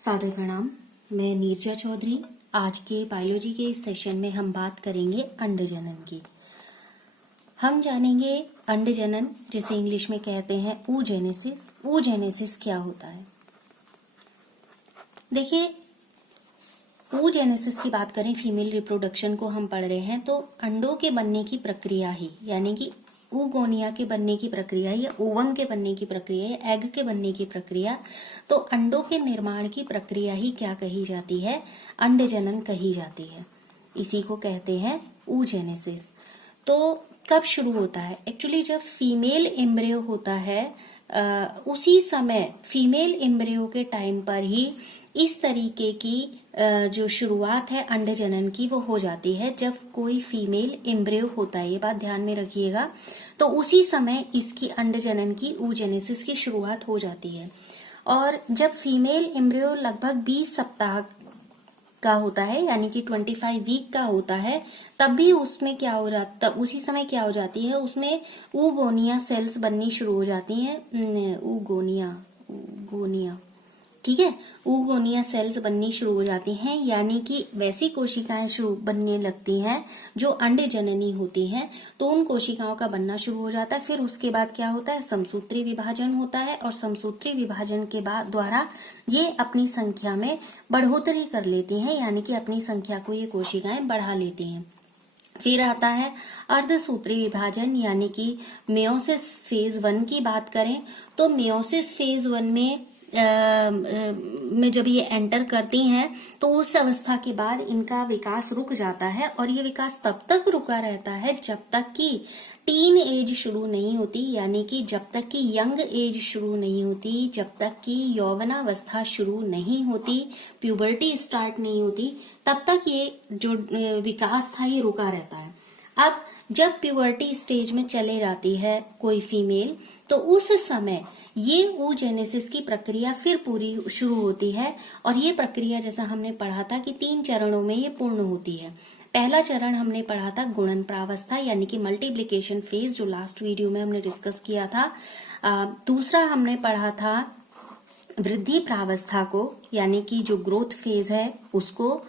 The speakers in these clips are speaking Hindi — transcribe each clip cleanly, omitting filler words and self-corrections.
सादर प्रणाम। मैं नीरजा चौधरी। आज के बायोलॉजी के इस सेशन में हम बात करेंगे अंडजनन की। हम जानेंगे अंडजनन, जिसे इंग्लिश में कहते हैं oogenesis। oogenesis क्या होता है? देखिए, oogenesis की बात करें, फीमेल रिप्रोडक्शन को हम पढ़ रहे हैं, तो अंडों के बनने की प्रक्रिया ही, यानी कि oogonia के बनने की प्रक्रिया या ओवम के बनने की प्रक्रिया या एग के बनने की प्रक्रिया, तो अंडों के निर्माण की प्रक्रिया ही क्या कही जाती है? अंडजनन कही जाती है। इसी को कहते हैं oogenesis। तो कब शुरू होता है? एक्चुअली जब फीमेल एम्ब्रियो होता है, उसी समय फीमेल एम्ब्रियो के टाइम पर ही इस तरीके की जो शुरुआत है अंडजनन की वो हो जाती है। जब कोई फीमेल एम्ब्रियो होता है, ये बात ध्यान में रखिएगा, तो उसी समय इसकी अंडजनन की oogenesis की शुरुआत हो जाती है। और जब फीमेल एम्ब्रियो लगभग 20 सप्ताह का होता है, यानी कि 25 वीक का होता है, तब भी उसमें क्या हो जाता, उसी समय क्या हो जाती है, उसमें oogonia सेल्स बननी शुरू हो जाती हैं। oogonia, ठीक है, oogonia सेल्स बननी शुरू हो जाती हैं, यानी कि वैसी कोशिकाएं शुरू बनने लगती हैं जो अंडजननी होती हैं। तो उन कोशिकाओं का बनना शुरू हो जाता है। फिर उसके बाद क्या होता है? समसूत्री विभाजन होता है, और समसूत्री विभाजन के बाद द्वारा ये अपनी संख्या में बढ़ोतरी कर लेती हैं, यानी कि अपनी संख्या को ये कोशिकाएं बढ़ा लेती हैं। फिर आता है अर्धसूत्री विभाजन, यानी कि मेयोसिस फेज 1 की बात करें तो मेयोसिस फेज 1 में जब ये एंटर करती हैं तो उस अवस्था के बाद इनका विकास रुक जाता है, और ये विकास तब तक रुका रहता है जब तक कि टीन एज शुरू नहीं होती, यानी कि जब तक कि यंग एज शुरू नहीं होती, जब तक कि यौवनावस्था शुरू नहीं होती, प्यूबर्टी स्टार्ट नहीं होती, तब तक ये जो विकास था ये रुका रहता है। अब जब प्यूबर्टी स्टेज में चले जाती है कोई फीमेल, तो उस समय ये oogenesis की प्रक्रिया फिर पूरी शुरू होती है। और ये प्रक्रिया, जैसा हमने पढ़ा था कि 3 चरणों में ये पूर्ण होती है। पहला चरण हमने पढ़ा था गुणन प्रावस्था, यानी कि मल्टीप्लिकेशन फेज, जो लास्ट वीडियो में हमने डिस्कस किया था। दूसरा हमने पढ़ा था वृद्धि प्रावस्था को, यानी कि जो ग्रोथ फेज है उसको।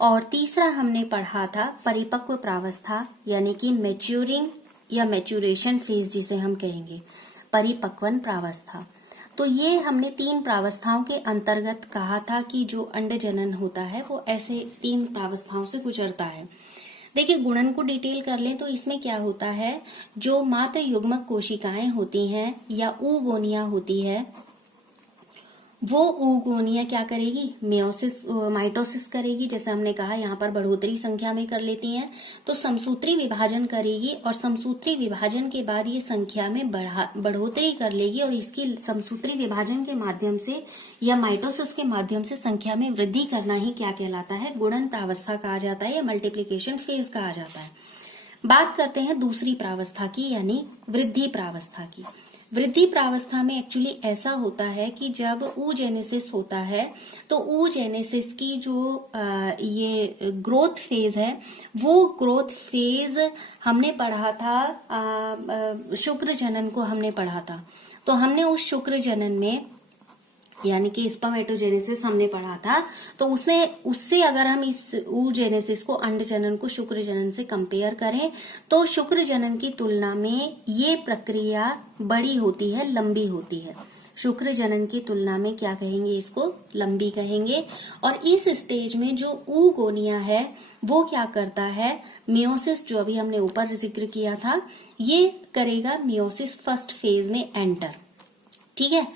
और तीसरा हमने पढ़ा था परिपक्व प्रावस्था, यानी कि मैच्योरिंग या मैच्योरेशन फेज जिसे हम कहेंगे, परिपक्वन प्रावस्था। तो ये हमने 3 प्रावस्थाओं के अंतर्गत कहा था कि जो अंडजनन होता है वो ऐसे 3 प्रावस्थाओं से गुजरता है। देखिए, गुणन को डिटेल कर लें तो इसमें क्या होता है, जो मात्र युग्मक कोशिकाएं होती हैं या oogonia होती है, वो oogonia क्या करेगी? माइटोसिस करेगी, जैसे हमने कहा यहाँ पर बढ़ोतरी संख्या में कर लेती हैं। तो समसूत्री विभाजन करेगी, और समसूत्री विभाजन के बाद ये संख्या में बढ़ोतरी कर लेगी, और इसकी समसूत्री विभाजन के माध्यम से या माइटोसिस के माध्यम से संख्या में वृद्धि करना ही क्या कहलाता है? गुणन प्रावस्था कहा जाता है, या मल्टीप्लीकेशन फेज कहा जाता है। बात करते हैं दूसरी प्रावस्था की, यानी वृद्धि प्रावस्था की। वृद्धि प्रावस्था में एक्चुअली ऐसा होता है कि जब oogenesis होता है तो oogenesis की जो ये ग्रोथ फेज है, वो ग्रोथ फेज हमने पढ़ा था, शुक्र जनन को हमने पढ़ा था। तो हमने उस शुक्र जनन में, यानी कि स्पर्मेटोजेनेसिस हमने पढ़ा था, तो उससे अगर हम इस oogenesis को, अंडजनन को शुक्र जनन से कंपेयर करें, तो शुक्र जनन की तुलना में ये प्रक्रिया बड़ी होती है, लंबी होती है। शुक्र जनन की तुलना में क्या कहेंगे? इसको लंबी कहेंगे। और इस स्टेज में जो oogonia है वो क्या करता है? मियोसिस, जो अभी हमने ऊपर जिक्र किया था, ये करेगा मियोसिस फर्स्ट फेज में एंटर। ठीक है।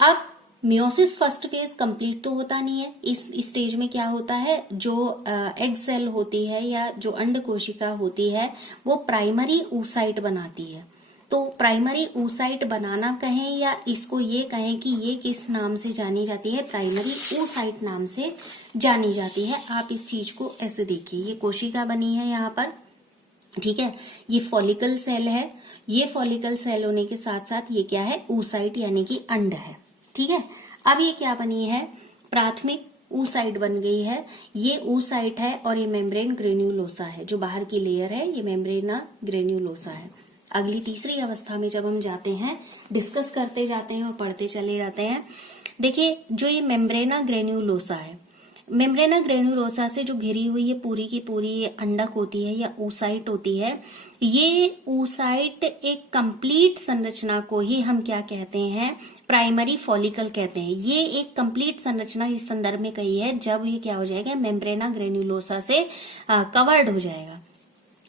अब मियोसिस फर्स्ट फेज कंप्लीट तो होता नहीं है। इस स्टेज में क्या होता है, जो एग सेल होती है या जो अंड कोशिका होती है, वो प्राइमरी oocyte बनाती है। तो प्राइमरी oocyte बनाना कहें या इसको ये कहें कि ये किस नाम से जानी जाती है? प्राइमरी oocyte नाम से जानी जाती है। आप इस चीज को ऐसे देखिए, ये कोशिका बनी है यहाँ पर, ठीक है, ये फॉलिकल सेल है। ये फॉलिकल सेल होने के साथ साथ ये क्या है? oocyte, यानी कि अंड है। ठीक है। अब ये क्या बनी है? प्राथमिक oocyte बन गई है। ये oocyte है, और ये मेम्ब्रेन ग्रेन्युलोसा है, जो बाहर की लेयर है, ये मेम्ब्रेना ग्रेन्युलोसा है। अगली तीसरी अवस्था में जब हम जाते हैं, डिस्कस करते जाते हैं और पढ़ते चले जाते हैं, देखिए जो ये मेम्ब्रेना ग्रेन्युलोसा है, मेम्ब्रेना ग्रेन्युलोसा से जो घिरी हुई ये पूरी की पूरी अंडक होती है या oocyte होती है, ये oocyte एक कंप्लीट संरचना को ही हम क्या कहते हैं, प्राइमरी फॉलिकल कहते हैं। ये एक कंप्लीट संरचना इस संदर्भ में कही है जब ये क्या हो जाएगा, मेम्ब्रेना ग्रेन्युलोसा से कवर्ड हो जाएगा।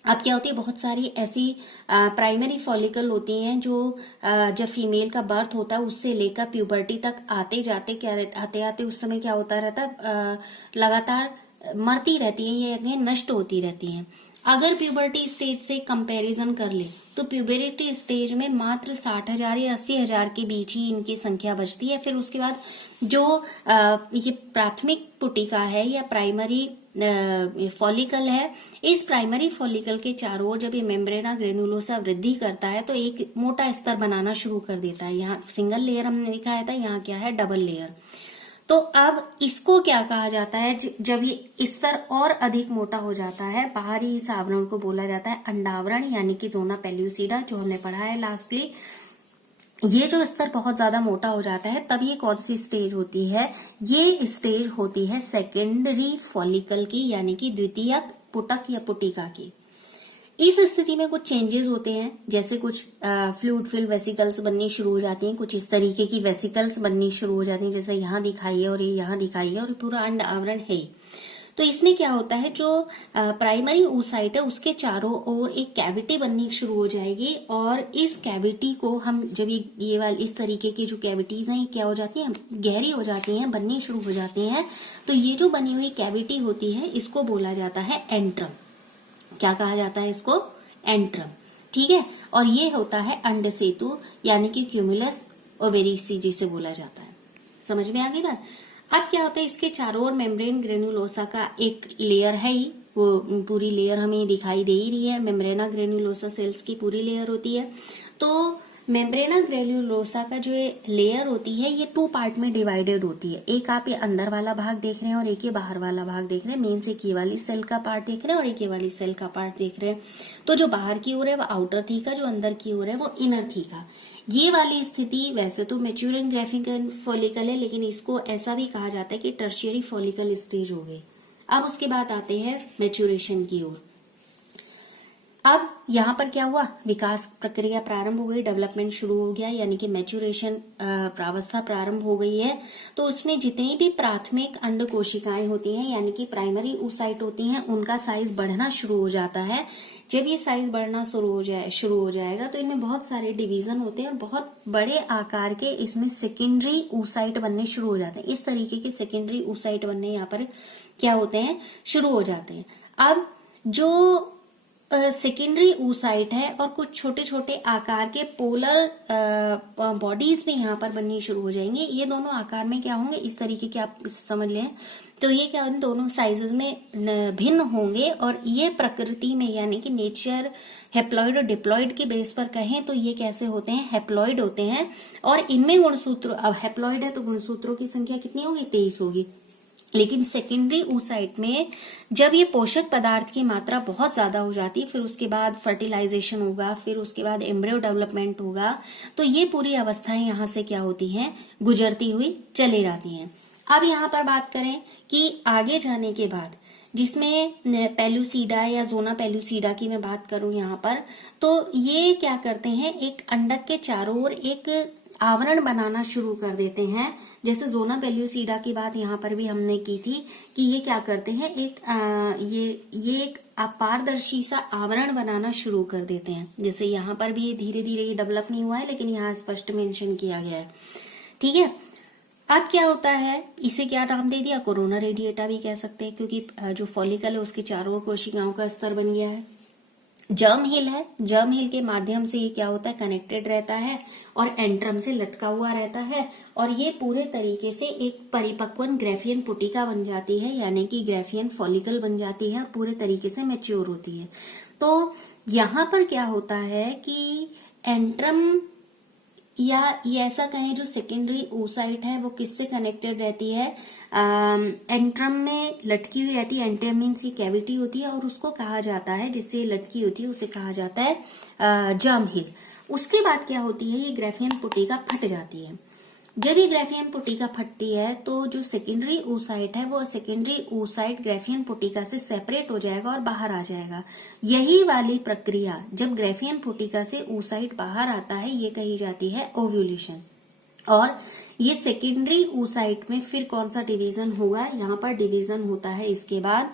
अब क्या होती है, बहुत सारी ऐसी प्राइमरी फॉलिकल होती हैं जो जब फीमेल का बर्थ होता है उससे लेकर प्यूबर्टी तक आते जाते क्या आते आते उस समय क्या होता रहता है, लगातार मरती रहती हैं या नष्ट होती रहती हैं। अगर प्यूबर्टी स्टेज से कंपैरिजन कर ले तो प्यूबर्टी स्टेज में मात्र 60,000 या 80,000 के बीच ही इनकी संख्या बचती है। फिर उसके बाद जो ये प्राथमिक पुटिका है या प्राइमरी फॉलिकल है, इस प्राइमरी फॉलिकल के चारों ओर जब ये मेम्ब्रेना ग्रेन्युलोसा वृद्धि करता है तो एक मोटा स्तर बनाना शुरू कर देता है। यहाँ सिंगल लेयर हमने दिखाया था, यहाँ क्या है, डबल लेयर। तो अब इसको क्या कहा जाता है, जब ये स्तर और अधिक मोटा हो जाता है, बाहरी इस आवरण को बोला जाता है अंडावरण यानी कि जोना पेल्यूसिडा, जो हमने पढ़ा है लास्टली। ये जो स्तर बहुत ज्यादा मोटा हो जाता है तब ये कौन सी स्टेज होती है, ये स्टेज होती है सेकेंडरी फॉलिकल की यानी कि द्वितीयक पुटक या पुटिका की। इस स्थिति में कुछ चेंजेस होते हैं, जैसे कुछ फ्लूइड फिल्ड वेसिकल्स बननी शुरू हो जाती हैं, कुछ इस तरीके की वेसिकल्स बननी शुरू हो जाती हैं, जैसे यहाँ दिखाई है और ये यहाँ दिखाई है और पूरा अंड आवरण है। तो इसमें क्या होता है, जो प्राइमरी oocyte है उसके चारों ओर एक कैविटी बननी शुरू हो जाएगी और इस कैविटी को हम जब ये वाली इस तरीके की जो कैविटीज हैं क्या हो जाती हैं, गहरी हो जाती हैं, बननी शुरू हो जाती हैं। तो ये जो बनी हुई कैविटी होती है इसको बोला जाता है एंट्रम। क्या कहा जाता है इसको, एंट्रम, ठीक है। और ये होता है अंड सेतु यानी कि क्यूमुलस ओवेरिसी जिसे बोला जाता है। समझ में आ गई बात। अब क्या होता है, इसके चारों ओर मेम्ब्रेन ग्रेन्युलोसा का एक लेयर है ही, वो पूरी लेयर हमें दिखाई दे ही रही है, मेम्ब्रेना ग्रेन्युलोसा सेल्स की पूरी लेयर होती है। तो मेम्ब्रेना ग्रेन्युलोसा का जो लेयर होती है ये 2 पार्ट में डिवाइडेड होती है। एक आप ये अंदर वाला भाग देख रहे हैं और एक ये बाहर वाला भाग देख रहे हैं। मेन से की वाली सेल का पार्ट देख रहे हैं और एक ये वाली सेल का पार्ट देख रहे हैं। तो जो बाहर की ओर है वो आउटर थीका, जो अंदर की ओर है वो इनर थीका। ये वाली स्थिति वैसे तो मैच्योरिंग ग्राफिकल फॉलिकल है, लेकिन इसको ऐसा भी कहा जाता है कि टर्शियरी फॉलिकल स्टेज हो गई। अब उसके बाद आते हैं मैच्योरेशन की ओर। अब यहाँ पर क्या हुआ, विकास प्रक्रिया प्रारंभ हो गई, डेवलपमेंट शुरू हो गया, यानी कि मैच्योरेशन प्रावस्था प्रारंभ हो गई है। तो उसमें जितनी भी प्राथमिक अंड कोशिकाएं होती हैं यानी कि प्राइमरी oocyte होती हैं, उनका साइज बढ़ना शुरू हो जाता है। जब ये साइज बढ़ना शुरू हो जाएगा तो इनमें बहुत सारे डिवीजन होते हैं और बहुत बड़े आकार के इसमें सेकेंडरी oocyte बनने शुरू हो जाते हैं। इस तरीके के सेकेंडरी oocyte बनने यहाँ पर क्या होते हैं, शुरू हो जाते हैं। अब जो सेकेंडरी oocyte है और कुछ छोटे छोटे आकार के पोलर बॉडीज भी यहाँ पर बननी शुरू हो जाएंगे। ये दोनों आकार में क्या होंगे, इस तरीके के आप समझ लें। तो ये क्या इन दोनों साइजेस में भिन्न होंगे और ये प्रकृति में यानी कि नेचर हेप्लॉइड और डिप्लॉइड के बेस पर कहें तो ये कैसे होते हैं, हेप्लॉइड होते हैं। और इनमें गुणसूत्र, अब हेप्लॉइड है तो गुणसूत्रों की संख्या कितनी होगी, 23 होगी। लेकिन सेकेंडरी oocyte में जब ये पोषक पदार्थ की मात्रा बहुत ज्यादा हो जाती है, फिर उसके बाद फर्टिलाइजेशन होगा, फिर उसके बाद एम्ब्रियो डेवलपमेंट होगा, तो ये पूरी अवस्थाएं यहाँ से क्या होती हैं, गुजरती हुई चली जाती हैं। अब यहाँ पर बात करें कि आगे जाने के बाद जिसमें पेल्यूसिडा या जोना पेल्यूसिडा की मैं बात करूं यहाँ पर, तो ये क्या करते हैं, एक अंडक के चारों ओर एक आवरण बनाना शुरू कर देते हैं। जैसे जोना पेल्यूसिडा की बात यहाँ पर भी हमने की थी कि ये क्या करते हैं, ये एक अपारदर्शी सा आवरण बनाना शुरू कर देते हैं। जैसे यहाँ पर भी धीरे धीरे ये डेवलप नहीं हुआ है, लेकिन यहाँ स्पष्ट मेंशन किया गया है, ठीक है। अब क्या होता है, इसे क्या नाम दे दिया, कोरोना रेडिएटा भी कह सकते हैं, क्योंकि जो फॉलिकल है उसके चारों ओर कोशिकाओं का स्तर बन गया है। जर्म हिल है, जर्म हिल के माध्यम से ये क्या होता है, कनेक्टेड रहता है और एंट्रम से लटका हुआ रहता है और ये पूरे तरीके से एक परिपक्व ग्राफियन पुटिका बन जाती है, यानी कि ग्राफियन फॉलिकल बन जाती है और पूरे तरीके से मैच्योर होती है। तो यहाँ पर क्या होता है कि एंट्रम या ये ऐसा कहें जो सेकेंडरी oocyte है वो किससे कनेक्टेड रहती है, एंट्रम में लटकी हुई रहती है। एंट्रम मीन्स ये कैविटी होती है और उसको कहा जाता है, जिससे लटकी होती है उसे कहा जाता है जर्म हिल। उसके बाद क्या होती है, ये ग्राफियन पुटिका फट जाती है। जब ये ग्राफियन पुटिका फटती है तो जो सेकेंडरी oocyte है वो सेकेंडरी oocyte ग्राफियन पुटिका से सेपरेट हो जाएगा और बाहर आ जाएगा। यही वाली प्रक्रिया जब ग्राफियन पुटिका से oocyte बाहर आता है ये कही जाती है ओव्यूलेशन। और ये सेकेंडरी oocyte में फिर कौन सा डिवीजन होगा, यहाँ पर डिवीजन होता है इसके बाद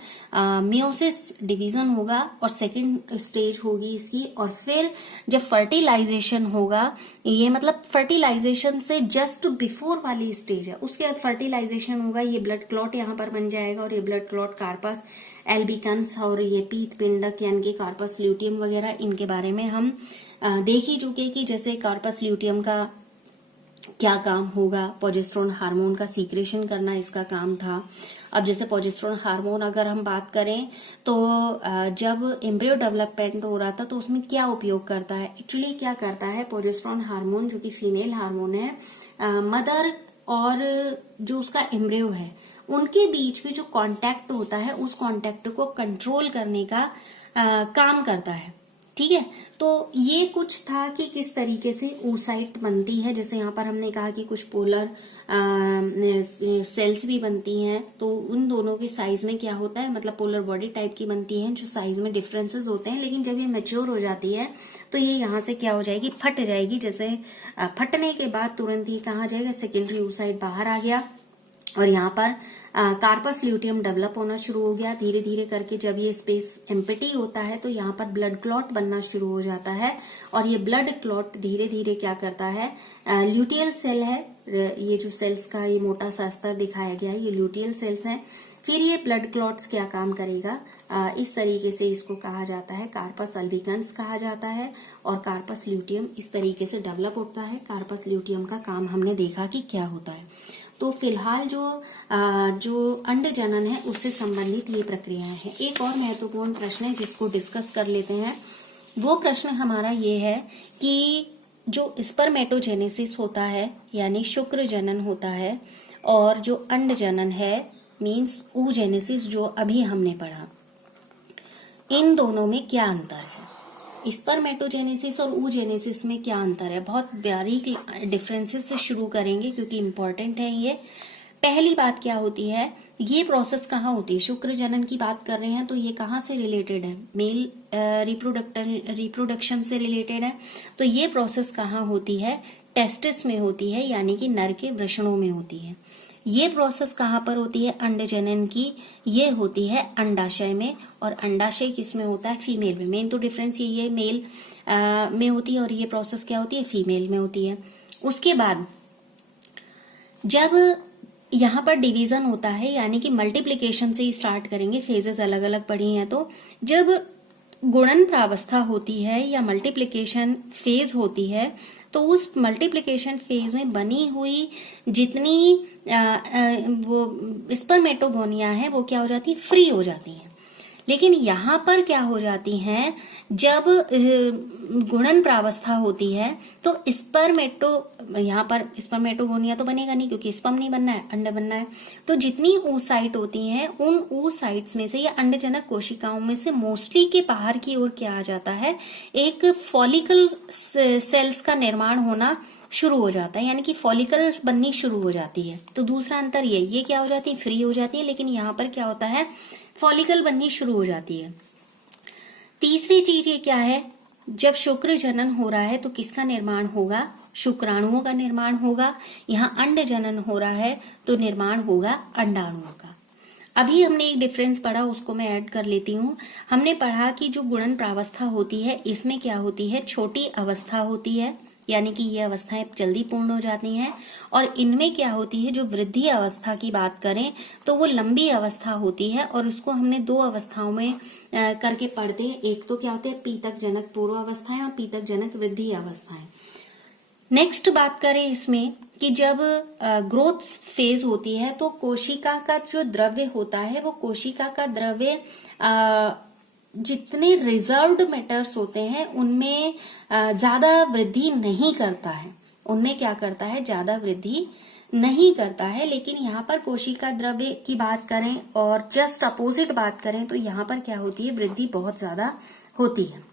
मियोसिस डिवीजन होगा और सेकेंड स्टेज होगी इसकी। और फिर जब फर्टिलाइजेशन होगा, ये मतलब फर्टिलाइजेशन से जस्ट बिफोर वाली स्टेज है, उसके बाद फर्टिलाइजेशन होगा, ये ब्लड क्लॉट यहाँ पर बन जाएगा और ये ब्लड क्लॉट कार्पस एल्बिकन्स और ये पीत पिंडक यानी कि कार्पस ल्यूटियम वगैरह, इनके बारे में हम देख ही चुके कि जैसे कार्पस ल्यूटियम का क्या काम होगा, प्रोजेस्टेरोन हार्मोन का सीक्रेशन करना इसका काम था। अब जैसे प्रोजेस्टेरोन हार्मोन अगर हम बात करें तो जब एम्ब्रियो डेवलपमेंट हो रहा था तो उसमें क्या उपयोग करता है, एक्चुअली क्या करता है प्रोजेस्टेरोन हार्मोन जो कि फीमेल हार्मोन है, मदर और जो उसका एम्ब्रियो है उनके बीच में जो कांटेक्ट होता है उस कांटेक्ट को कंट्रोल करने का काम करता है। ठीक है, तो ये कुछ था कि किस तरीके से oocyte बनती है। जैसे यहाँ पर हमने कहा कि कुछ पोलर सेल्स भी बनती हैं, तो उन दोनों के साइज में क्या होता है, मतलब पोलर बॉडी टाइप की बनती हैं जो साइज में डिफरेंसेस होते हैं, लेकिन जब ये मैच्योर हो जाती है तो ये यहाँ से क्या हो जाएगी, फट जाएगी। जैसे फटने के बाद तुरंत ही कहाँ जाएगा, सेकेंडरी oocyte बाहर आ गया और यहाँ पर कार्पस ल्यूटियम डेवलप होना शुरू हो गया। धीरे धीरे करके जब ये स्पेस एम्प्टी होता है तो यहाँ पर ब्लड क्लॉट बनना शुरू हो जाता है और ये ब्लड क्लॉट धीरे धीरे क्या करता है, ल्यूटियल सेल है, ये जो सेल्स का ये मोटा सा स्तर दिखाया गया है ये ल्यूटियल सेल्स हैं। फिर ये ब्लड क्लॉट्स क्या काम करेगा, इस तरीके से इसको कहा जाता है कार्पस अल्बिकन्स कहा जाता है और कार्पस ल्यूटियम इस तरीके से डेवलप होता है। कार्पस ल्यूटियम का काम हमने देखा कि क्या होता है। तो फिलहाल जो अंड जनन है उससे संबंधित ये प्रक्रियाएं हैं। एक और महत्वपूर्ण प्रश्न है जिसको डिस्कस कर लेते हैं। वो प्रश्न हमारा ये है कि जो स्पर्मेटोजेनेसिस होता है यानी शुक्र जनन होता है और जो अंड जनन है मीन्स oogenesis जो अभी हमने पढ़ा, इन दोनों में क्या अंतर है, स्पर्मेटोजेनेसिस और oogenesis में क्या अंतर है। बहुत बारीक डिफरेंसेस से शुरू करेंगे क्योंकि इंपॉर्टेंट है ये। पहली बात क्या होती है, ये प्रोसेस कहाँ होती है, शुक्र जनन की बात कर रहे हैं तो ये कहाँ से रिलेटेड है, मेल रिप्रोडक्शन से रिलेटेड है। तो ये प्रोसेस कहाँ होती है, टेस्टिस में होती है यानी कि नर के वृषणों में होती है। ये प्रोसेस कहाँ पर होती है, अंड जनन की, ये होती है अंडाशय में और अंडाशय किस में होता है, फीमेल में। मेन तो डिफरेंस ये मेल में होती है और ये प्रोसेस क्या होती है, फीमेल में होती है। उसके बाद जब यहाँ पर डिवीजन होता है यानी कि मल्टीप्लिकेशन से ही स्टार्ट करेंगे, फेजेस अलग अलग पढ़ी हैं, तो जब गुणन प्रावस्था होती है या मल्टीप्लिकेशन फेज होती है तो उस मल्टीप्लिकेशन फेज में बनी हुई जितनी वो स्पर्मेटोगोनिया है वो क्या हो जाती है, फ्री हो जाती हैं। लेकिन यहाँ पर क्या हो जाती हैं, जब गुणन प्रावस्था होती है तो यहाँ पर स्पर्मेटोगोनिया तो बनेगा नहीं क्योंकि स्पर्म नहीं बनना है, अंड बनना है। तो जितनी oocyte होती हैं उन oocytes में से या अंडजनक कोशिकाओं में से मोस्टली के बाहर की ओर क्या आ जाता है, एक फॉलिकल सेल्स का निर्माण होना शुरू हो जाता है यानी कि फॉलिकल बननी शुरू हो जाती है। तो दूसरा अंतर ये क्या हो जाती है, फ्री हो जाती है, लेकिन यहाँ पर क्या होता है, फॉलिकल बननी शुरू हो जाती है। तीसरी चीज ये क्या है, जब शुक्र जनन हो रहा है तो किसका निर्माण होगा, शुक्राणुओं का निर्माण होगा। यहाँ अंड जनन हो रहा है तो निर्माण होगा अंडाणुओं का। अभी हमने एक डिफरेंस पढ़ा उसको मैं ऐड कर लेती हूँ। हमने पढ़ा कि जो गुणन प्रावस्था होती है इसमें क्या होती है, छोटी अवस्था होती है यानी कि ये अवस्थाएं जल्दी पूर्ण हो जाती हैं, और इनमें क्या होती है, जो वृद्धि अवस्था की बात करें तो वो लंबी अवस्था होती है और उसको हमने दो अवस्थाओं में करके पढ़ते हैं। एक तो क्या होते हैं पीतक जनक पूर्व अवस्थाएं और पीतक जनक वृद्धि अवस्थाएं। नेक्स्ट बात करें इसमें कि जब ग्रोथ फेज होती है तो कोशिका का जो द्रव्य होता है वो कोशिका का द्रव्य जितने रिजर्व्ड मैटर्स होते हैं उनमें ज्यादा वृद्धि नहीं करता है, उनमें क्या करता है, ज्यादा वृद्धि नहीं करता है। लेकिन यहाँ पर कोशिका द्रव्य की बात करें और जस्ट अपोजिट बात करें तो यहाँ पर क्या होती है, वृद्धि बहुत ज्यादा होती है।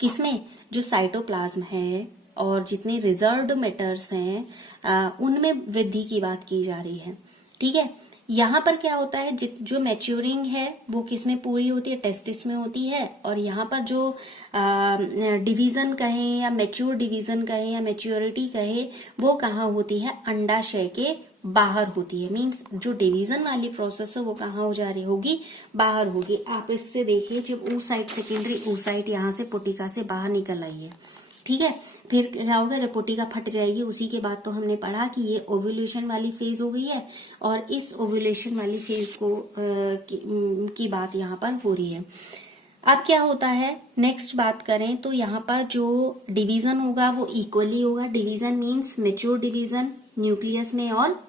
किसमें, जो साइटोप्लाज्म है और जितने रिजर्व्ड मैटर्स हैं उनमें वृद्धि की बात की जा रही है। ठीक है, यहाँ पर क्या होता है, जो मैच्योरिंग है वो किस में पूरी होती है, टेस्टिस में होती है। और यहाँ पर जो डिवीजन कहें या मैच्योर डिवीजन कहें या मैच्योरिटी कहे, वो कहाँ होती है, अंडाशय के बाहर होती है। मींस जो डिवीजन वाली प्रोसेस है वो कहाँ हो जा रही होगी, बाहर होगी। आप इससे देखिए, जब oocyte सेकेंडरी oocyte यहाँ से पुटिका से बाहर निकल आई है, ठीक है, फिर क्या होगा, जब पुटिका फट जाएगी उसी के बाद तो हमने पढ़ा कि ये ओव्यूलेशन वाली फेज हो गई है। और इस ओव्यूलेशन वाली फेज की बात यहाँ पर हो रही है। अब क्या होता है, नेक्स्ट बात करें तो यहाँ पर जो डिवीजन होगा वो इक्वली होगा। Division means mature division nucleus में और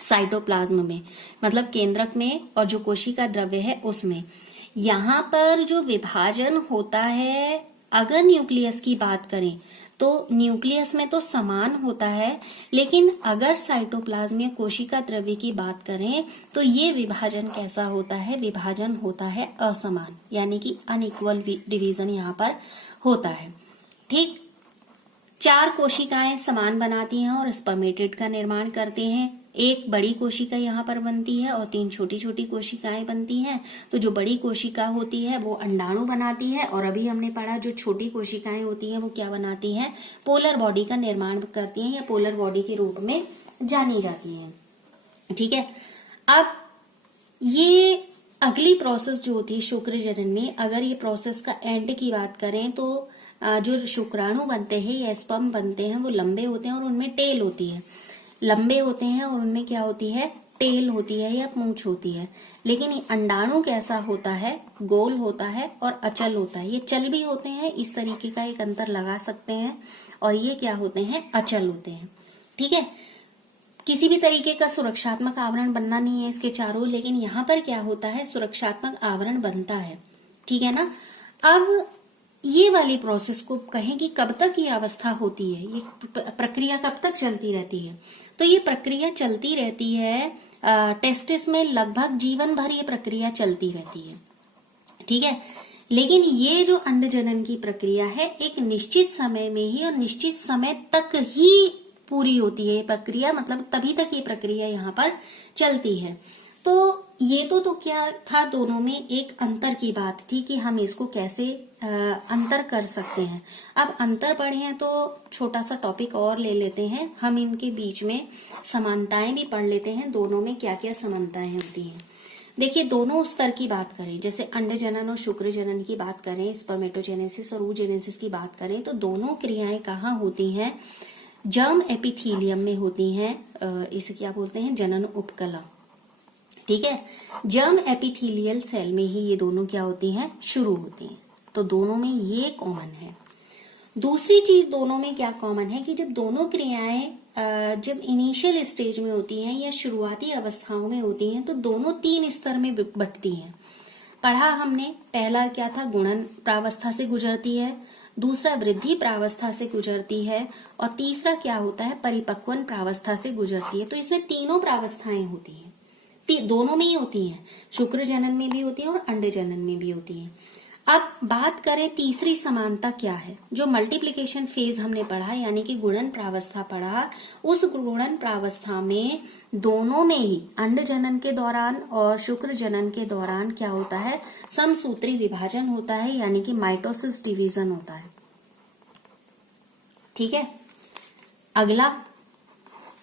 साइटोप्लाज्म में, मतलब केंद्रक में और जो कोशिका द्रव्य है उसमें। यहाँ पर जो विभाजन होता है, अगर न्यूक्लियस की बात करें तो न्यूक्लियस में तो समान होता है, लेकिन अगर साइटोप्लाज्म या कोशिका द्रव्य की बात करें तो ये विभाजन कैसा होता है, विभाजन होता है असमान, यानी कि अनइक्वल डिवीजन यहाँ पर होता है। ठीक, 4 कोशिकाएं समान बनाती हैं और स्पर्मेटेड का निर्माण करते हैं। एक बड़ी कोशिका यहाँ पर बनती है और 3 छोटी छोटी कोशिकाएं बनती हैं। तो जो बड़ी कोशिका होती है वो अंडाणु बनाती है, और अभी हमने पढ़ा जो छोटी कोशिकाएं होती हैं वो क्या बनाती हैं, पोलर बॉडी का निर्माण करती हैं या पोलर बॉडी के रूप में जानी जाती हैं। ठीक है, अब ये अगली प्रोसेस जो होती है शुक्र जनन में, अगर ये प्रोसेस का एंड की बात करें तो जो शुक्राणु बनते हैं या स्पर्म बनते हैं वो लंबे होते हैं और उनमें टेल होती है। लंबे होते हैं और उनमें क्या होती है, टेल होती है या पूंछ होती है। लेकिन अंडाणु कैसा होता है, गोल होता है और अचल होता है। ये चल भी होते हैं, इस तरीके का एक अंतर लगा सकते हैं, और ये क्या होते हैं, अचल होते हैं। ठीक है, किसी भी तरीके का सुरक्षात्मक आवरण बनना नहीं है इसके चारों, लेकिन यहाँ पर क्या होता है, सुरक्षात्मक आवरण बनता है। ठीक है ना। अब ये वाली प्रोसेस को कहें कि कब तक ये अवस्था होती है, ये प्रक्रिया कब तक चलती रहती है, तो ये प्रक्रिया चलती रहती है टेस्टिस में लगभग जीवन भर ये प्रक्रिया चलती रहती है। ठीक है, लेकिन ये जो अंड जनन की प्रक्रिया है एक निश्चित समय में ही और निश्चित समय तक ही पूरी होती है ये प्रक्रिया, मतलब तभी तक ये प्रक्रिया यहाँ पर चलती है। तो ये तो क्या था, दोनों में एक अंतर की बात थी कि हम इसको कैसे अंतर कर सकते हैं। अब अंतर पढ़े हैं तो छोटा सा टॉपिक और ले लेते हैं, हम इनके बीच में समानताएं भी पढ़ लेते हैं, दोनों में क्या क्या समानताएं होती हैं। देखिए, दोनों स्तर की बात करें, जैसे अंड जनन और शुक्र जनन की बात करें, स्पर्मेटोजेनेसिस और oogenesis की बात करें, तो दोनों क्रियाएं कहाँ होती हैं, जर्म एपिथीलियम में होती हैं। इसे क्या बोलते हैं, जनन उपकला। ठीक है, जर्म एपिथेलियल सेल में ही ये दोनों क्या होती हैं, शुरू होती हैं। तो दोनों में ये कॉमन है। दूसरी चीज दोनों में क्या कॉमन है कि जब दोनों क्रियाएं जब इनिशियल स्टेज में होती हैं या शुरुआती अवस्थाओं में होती हैं तो दोनों 3 स्तर में बंटती हैं। पढ़ा हमने, पहला क्या था, गुणन प्रावस्था से गुजरती है, दूसरा वृद्धि प्रावस्था से गुजरती है, और तीसरा क्या होता है, परिपक्वन प्रावस्था से गुजरती है। तो इसमें तीनों प्रावस्थाएं होती हैं, दोनों में ही होती हैं, शुक्र जनन में भी होती है और अंड जनन में भी होती हैं। अब बात करें तीसरी समानता क्या है, जो मल्टीप्लिकेशन फेज हमने पढ़ा यानी कि गुणन प्रावस्था पढ़ा, उस गुणन प्रावस्था में दोनों में ही अंड जनन के दौरान और शुक्र जनन के दौरान क्या होता है, समसूत्री विभाजन होता है, यानी कि माइटोसिस डिवीजन होता है। ठीक है, अगला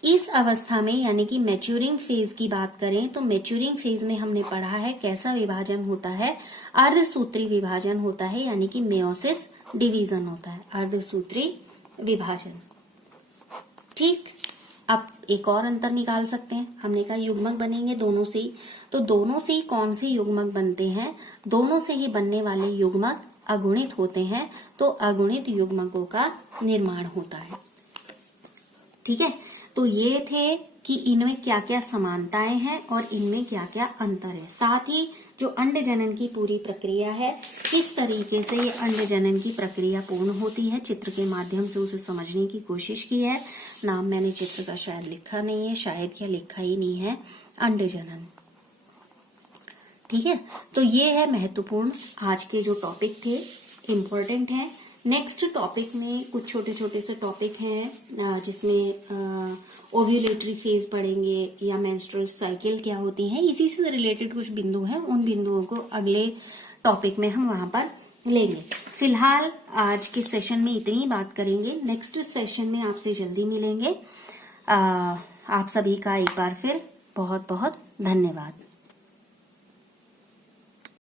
इस अवस्था में यानी कि मैच्योरिंग फेज की बात करें तो मैच्योरिंग फेज में हमने पढ़ा है कैसा विभाजन होता है, अर्धसूत्री विभाजन होता है, यानी कि मेयोसिस डिवीजन होता है, अर्धसूत्री विभाजन। ठीक, अब एक और अंतर निकाल सकते हैं, हमने कहा युग्मक बनेंगे दोनों से ही, तो दोनों से ही कौन से युग्मक बनते हैं, दोनों से ही बनने वाले युग्मक अगुणित होते हैं, तो अगुणित युग्मकों का निर्माण होता है। ठीक है, तो ये थे कि इनमें क्या क्या समानताएं हैं और इनमें क्या क्या अंतर है। साथ ही जो अंड जनन की पूरी प्रक्रिया है, किस तरीके से ये अंड जनन की प्रक्रिया पूर्ण होती है, चित्र के माध्यम से उसे समझने की कोशिश की है। नाम मैंने चित्र का शायद लिखा नहीं है, शायद क्या लिखा ही नहीं है, अंड जनन। ठीक है, तो ये है महत्वपूर्ण आज के जो टॉपिक थे, इम्पोर्टेंट है, नेक्स्ट टॉपिक में कुछ छोटे छोटे से टॉपिक हैं जिसमें ओव्यूलेटरी फेज पढ़ेंगे या मेंस्ट्रुअल साइकिल क्या होती है, इसी से रिलेटेड कुछ बिंदु हैं, उन बिंदुओं को अगले टॉपिक में हम वहां पर लेंगे। फिलहाल आज के सेशन में इतनी ही बात करेंगे। नेक्स्ट सेशन में आपसे जल्दी मिलेंगे। आप सभी का एक बार फिर बहुत बहुत धन्यवाद।